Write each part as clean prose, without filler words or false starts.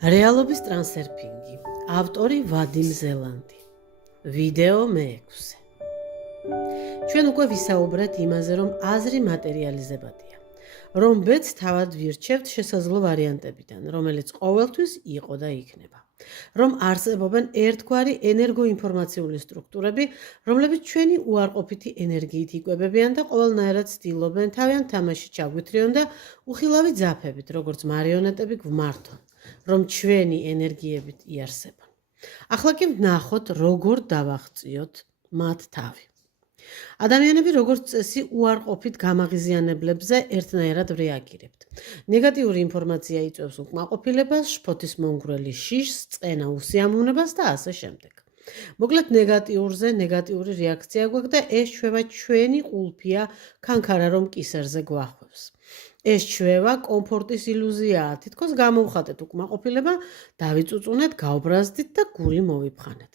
რეალობის ტრანსერფინგი. ავტორი ვადიმ ზელანდი. ვიდეო მე-6. ჩვენ უკვე ვისაუბრეთ იმაზე, რომ აზრი მატერიალიზებადია. რომ ბედს თავად ვირჩევთ შესაძლო ვარიანტებიდან, რომელიც ყოველთვის იყო და იქნება. რომ არსებობენ ერთგვარი ენერგოინფორმაციული სტრუქტურები, რომლებიც ჩვენი უარყოფითი ენერგიით იკვებებიან და ყოველნაირად ცდილობენ თავიანთ თამაში ჩაგვითრიონ და უხილავი ძაფებით, როგორც მარიონეტები გვმართონ. რომ ჩვენი ენერგიებით იარსებონ. ახლა კი ვნახოთ, როგორ დავაღწიოთ მათ თავი. ადამიანები როგორც წესი უარყოფით გამაღიზიანებლებზე ერთნაირად რეაგირებთ. ნეგატიური ინფორმაცია იწვევს უკმაყოფილებას, შფოთის მომგვრელი შიშს, წენა უსიამოვნებას და ასე შემდეგ. მოკლედ ნეგატიურზე ნეგატიური რეაქცია გვაქვს და ეს ჩვევა ჩვენი ყულფია ქანქარა რომ კისერზე გვახვევს. ეს ჩვევა კომფორტის ილუზიაა, თითქოს გამოვხატეთ უკმაყოფილება, დავიწუწუნეთ, გავბრაზდით და გული მოვიფხანეთ.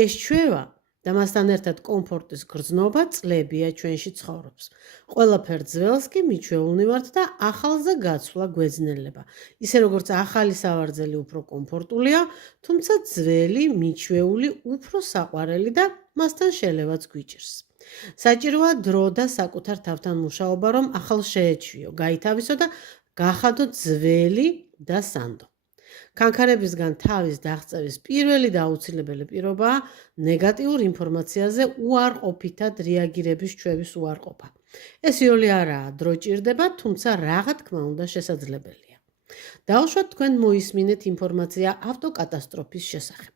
ეს ჩვევა და მასთან ერთად კომფორტის გრძნობა წლებია ჩვენში ცხოვრობს. ყველაფერ ძველს კი მიჩვეულნი ვართ და ახალზე გაცვლა გვეძნელება. ისე როგორც ახალი სავარძელი უფრო კომფორტულია, თუმცა ძველი მიჩვეული უფრო საყვარელი და მასთან შელევაც გვიჭირს. საჭიროა დრო და საკუთარ თავთან მუშაობა, რომ ახალ შეეჩვიო, გაითავისო და გახადო ძველი და სანდო. ქანქარებისგან თავის დაღწევის პირველი და აუცილებელი პირობაა ნეგატიურ ინფორმაციაზე უარყოფითად რეაგირების ჩვევის უარყოფა. ეს იოლი არაა, დრო ჭირდება, თუმცა რაღა თქმა უნდა შესაძლებელია. დაუშვათ თქვენ მოისმინეთ ინფორმაცია ავტოკატასტროფის შესახებ.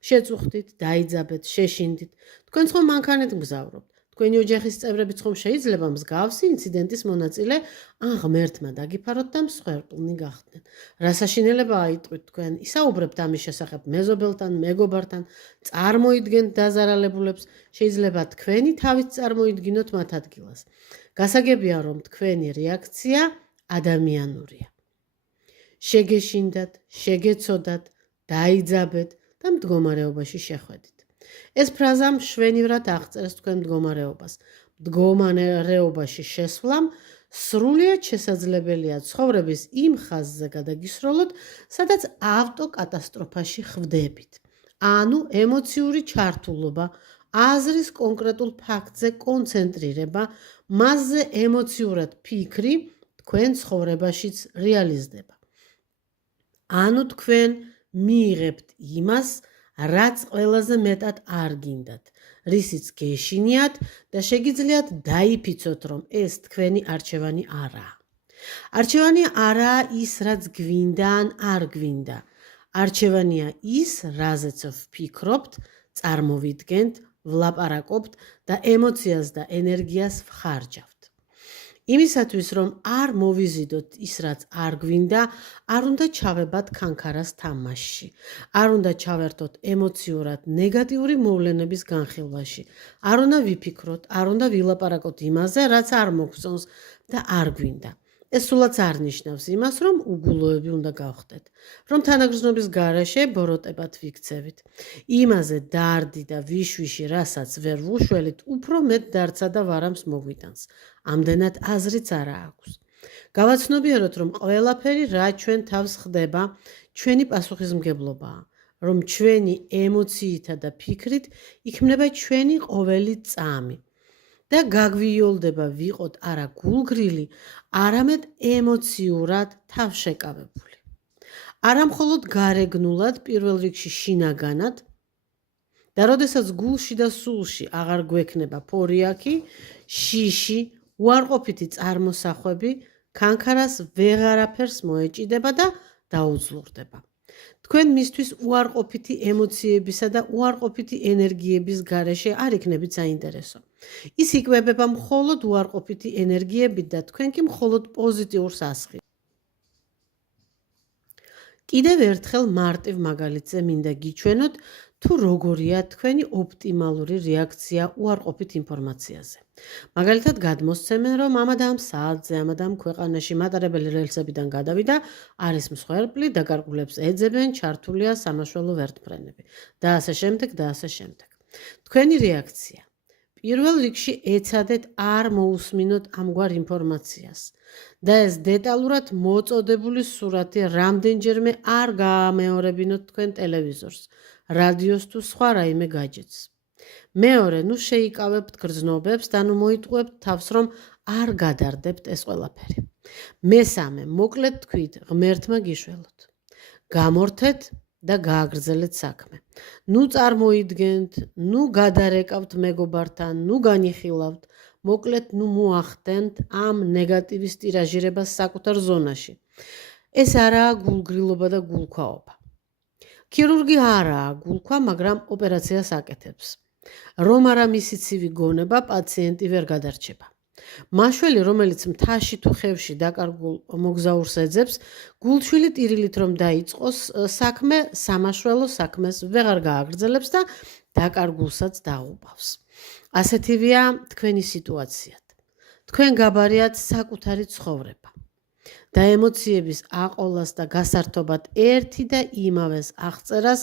შეწუხდით, დაიძაბეთ, შეშინდით, თქვენ ხომ მანქანით მგზავრობთ. თქვენი ოჯახის წევრებიც ხომ შეიძლება მსგავსი ინციდენტის მონაწილე ან ღმერთმა დაგიფაროთ და მსხვერპლნი გახდნენ. რა საშინელება აიტყვით თქვენ, ისაუბრებთ ამის შესახებ მეზობელთან, მეგობართან, წარმოიდგენთ დაზარალებულებს, შეიძლება თქვენი თავით წარმოიდგინოთ მათ ადგილას. გასაგებია, რომ თქვენი რეაქცია ადამიანურია. შეგეშინდათ, შეგეცოდათ, დაიძაბეთ და მდგომარეობაში შეხვედით. ეს ფრაზა მშვენივრად აღწერს თქვენ მდგომარეობას. მდგომარეობაში შესვლამ სრულიად შესაძლებელია ცხოვრების იმ ხაზზე გადაგისროლოთ, სადაც ავტოკატასტროფაში ხვდებით. ანუ ემოციური ჩართულობა, აზრის კონკრეტულ ფაქტზე კონცენტრირება, მასზე ემოციურად ფიქრი თქვენ ცხოვრებაშიც რეალიზდება. ანუ თქვენ მიიღებთ იმას, რაც ყველაზე მეტად არ გინდათ, რისიც გეშინიათ და შეგიძლიათ დაიფიცოთ, რომ ეს თქვენი არჩევანი არაა. არჩევანი არაა ის, რაც გვინდა ან არ გვინდა. არჩევანია ის, რაზეც ვფიქრობთ, წარმოვიდგენთ, ვლაპარაკობთ და ემოციას და ენერგიას ვხარჯავთ. იმისათვის, რომ არ მოვიზიდოთ ის, რაც არ გვინდა, არ უნდა ჩავებათ ქანქარას თამაშში. არ უნდა ჩავერთოთ ემოციურად ნეგატიური მოვლენების განხილვაში. არ უნდა ვიფიქროთ, არ უნდა ვილაპარაკოთ იმაზე, რაც არ მოგწონს და არ გვინდა. ეს სულაც არ ნიშნავს იმას, რომ უგულოები უნდა გავხდეთ, რომ თანაგრძნობის გარეშე ბოროტებად ვიქცევით. იმაზე დარდი და ვიშვიში, რასაც ვერ ვუშველით, უფრო მეტ დარცა და ვარამს მოგვიტანს. ამდენად აზრიც არა აქვს. გავაცნობიეროთ, რომ ყველაფერი, რა ჩვენ თავს ხდება, ჩვენი პასუხისმგებლობაა, რომ ჩვენი ემოციითა და ფიქრით იქმნება ჩვენი ყოველი წამი. და გაგვიოლდება ვიყოთ არა გულგრილი, არამედ ემოციურად თავშეკავებული. არა მხოლოდ გარეგნულად, პირველ რიგში შინაგანად და როდესაც გულში და სულში აღარ გვექნება ფორიაქი, შიში, უარყოფითი წარმოსახვები, ქანქარას ვეღარაფერს მოეჭიდება და დაუძლურდება. თქვენ მისთვის უარყოფითი ემოციებისა და უარყოფითი ენერგიების გარეშე არ იქნებით საინტერესო. ის იკვებება მხოლოდ უარყოფითი ენერგიებით და თქვენ კი მხოლოდ პოზიტიურს ასხივთ. კიდევ ერთხელ მარტივ მაგალითზე მინდა გიჩვენოთ, თუ როგორია თქვენი ოპტიმალური რეაქცია უარყოფით ინფორმაციაზე. მაგალითად გადმოსცემენ, რომ ამადამ საათზე, ამადამ ქვეყანაში მატარებელი რელსებიდან გადავიდა, არის მსხვერპლი, დაკარგულებს ეძებენ, ჩართულია სამაშველო ვერტმფრენები და ასე შემდეგ და ასე შემდეგ. თქვენი რეაქცია პირველ რიგში ეცადეთ არ მოусმინოთ ამგვარ ინფორმაციას და ეს დეტალურად მოწოდებული სურათი რამდენჯერმე არ გაამეორებინოთ თქვენ ტელევიზორს, რადიოს თუ სხვა რაიმე გაჯეტს. მეორე, შეიკავებთ გრძნობებს და მოიტყუებთ თავს, რომ არ გადარდებთ ეს ყველაფერი. მესამე, მოკლედ თქვით, ღმერთმა გიშველოთ. გამორთეთ და გააგრძელეთ საქმე. წარმოიდგენთ, გადარეკავთ მეგობართან, განიხილავთ, მოკლედ მოახდენთ ამ ნეგატივის ტირაჟირებას საკუთარ ზონაში. ეს არაა გულგრილობა და გულქვაობა. ქირურგი არაა გულქვა, მაგრამ ოპერაციას აკეთებს. რომ არა მისი ცივი გონება, პაციენტი ვერ გადარჩება. მაშველი, რომელიც მთაში თუ ხევში დაკარგულ მოგზაურს ეძებს, გულჩვილი ტირილით რომ დაიწყოს საქმე, სამაშველო საქმეს ვეღარ გააგრძელებს და დაკარგულსაც დაღუპავს. ასეთივეა თქვენი სიტუაციად. თქვენ გაბარიათ საკუთარი ცხოვრება და ემოციების აყოლას და გასართობად ერთი და იმავეს აღწერას,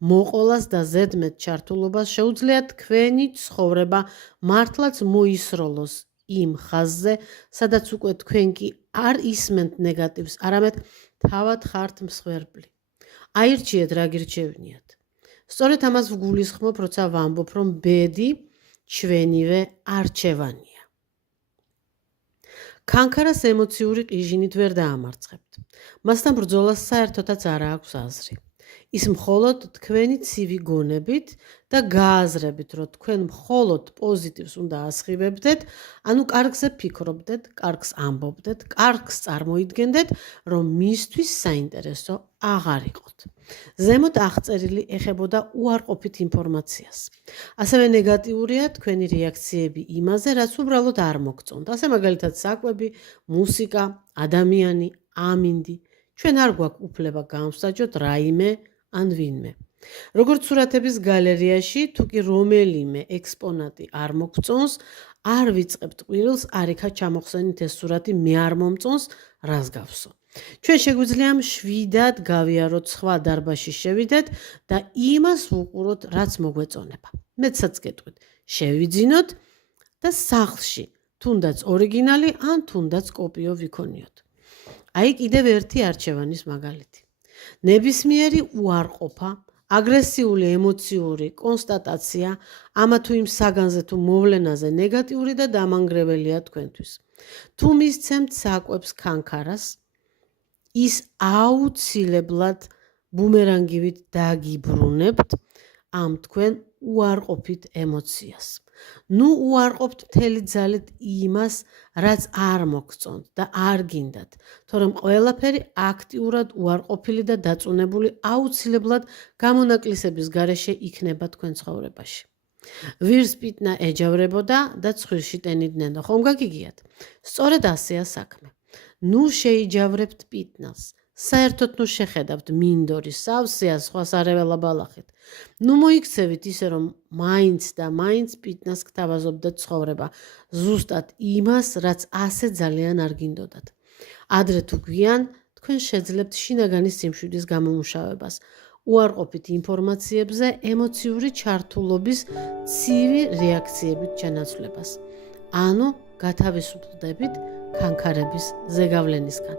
მოყოლას და ზედმეტ ჩართულობას შეუძლიათ თქვენი ცხოვრება მართლაც მოისროლოს იმ ხაზზე, სადაც უკვე თქვენ კი არ ისმენთ ნეგატივს, არამედ თავად ხართ მსხვერპლი. აირჩიეთ რა გირჩევნიათ. სწორედ ამას ვგულისხმობ, როცა ვამბობ, რომ ბედი ჩვენივე არჩევანია. კანკარას ემოციური ყიჟინით ვერ დაამარცხებთ. მასთან ბრძოლას საერთოდაც არ აქვს აზრი. ის მხოლოდ თქვენი ცივი გონებით და გააზრებით, რომ თქვენ მხოლოდ პოზიტივს უნდა ასხივებდეთ, ანუ კარგზე ფიქრობდეთ, კარგს ამბობდეთ, კარგს წარმოიდგენდეთ, რომ მისთვის საინტერესო აღარ იყოთ. ზემოთ აღწერილი ეხებოდა უარყოფით ინფორმაციას. ასევე ნეგატიურია თქვენი რეაქციები იმაზე, რაც უბრალოდ არ მოგწონთ. ასე მაგალითად საკვები, მუსიკა, ადამიანი, ამინდი. ჩვენ არ გვაქვს უფლება გავსაჯოთ რაიმე ან ვინმე. როგორც სურათების გალერეაში, თუ კი რომელიმე ექსპონატი არ მოგწონს, არ ვიწყებთ ყვირილს, არიქა ჩამოხსენით ეს სურათი მე არ მომწონს, რას გავსო. ჩვენ შეგვიძლია მშვიდად გავიაროთ, სხვა დარბაზში შევიდეთ და იმას ვუყუროთ, რაც მოგვეწონება. მეცაც გეტყვით, შევიძინოთ და სახლში, თუნდაც ორიგინალი ან თუნდაც კოპიო ვიქონიოთ. აი კიდევ ერთი არჩევანის მაგალითი. ნებისმიერი უარყოფა, აგრესიული ემოციური კონსტატაცია, ამა თუ იმ საგანზე თუ მოვლენაზე ნეგატიური და დამანგრეველია თქვენთვის. თუ მისცემთ საკვებს კანკარას, ის აუცილებლად ბუმერანგივით დაგიბრუნებთ ამ თქვენ უარყოფით ემოციას. უარყოფთ მთელი ძალით იმას, რაც არ მოგწონთ და არ გინდათ, თორემ ყველაფერი აქტიურად უარყოფილი და დაწუნებული აუცილებლად გამონაკლისების გარეშე იქნება თქვენ ცხოვრებაში. ვირს პიტნა ეჯავრებოდა და ცხვირში ტენიდნენ და ხომ გაგიგიათ? სწორედ ასეა საქმე. შეიჯავრებთ პიტნას. საერთოდ შეხედავთ მინდორის სავსეა სხვას არეველა ბალახით. მოიქცევით ისე, რომ მაინც და მაინც პიტნას გთავაზობდეთ ცხოვრება, ზუსტად იმას, რაც ასე ძალიან არ გინდოდათ. ადრე თუ გვიან, თქვენ შეძლებთ შინაგანი სიმშვიდის გამომუშავებას, უარყოფით ინფორმაციებზე ემოციური ჩართულობის ცივი რეაქციებით ჩანაცვლებას. ანუ გათავისუფლდებით კანკარების ზეგავლენისგან,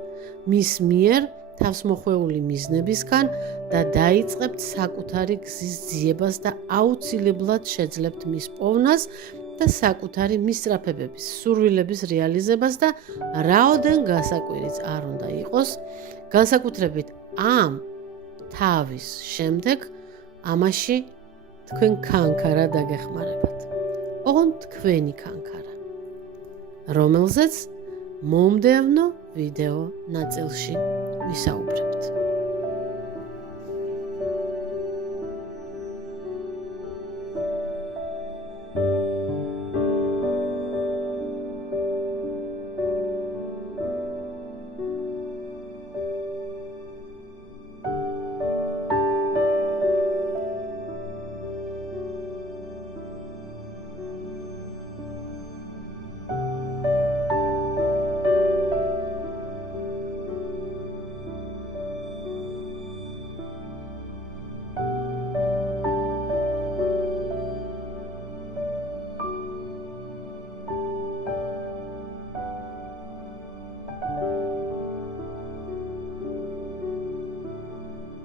მის მიერ თავსმოხვეული მიზნებისგან და დაიწყებთ საკუთარი გზის ძიებას და აუცილებლად შეძლებთ მის პოვნას და საკუთარი მისწრაფებების, სურვილების რეალიზებას და რაოდენ გასაკვირიც არ უნდა იყოს, განსაკუთრებით ამ თავის შემდეგ ამაში თქვენ კანკარა დაგეხმარებათ. ოღონდ თქვენი კანკარა, რომელზეც მომდევნო ვიდეო ნაწილში ვისაუბრებთ.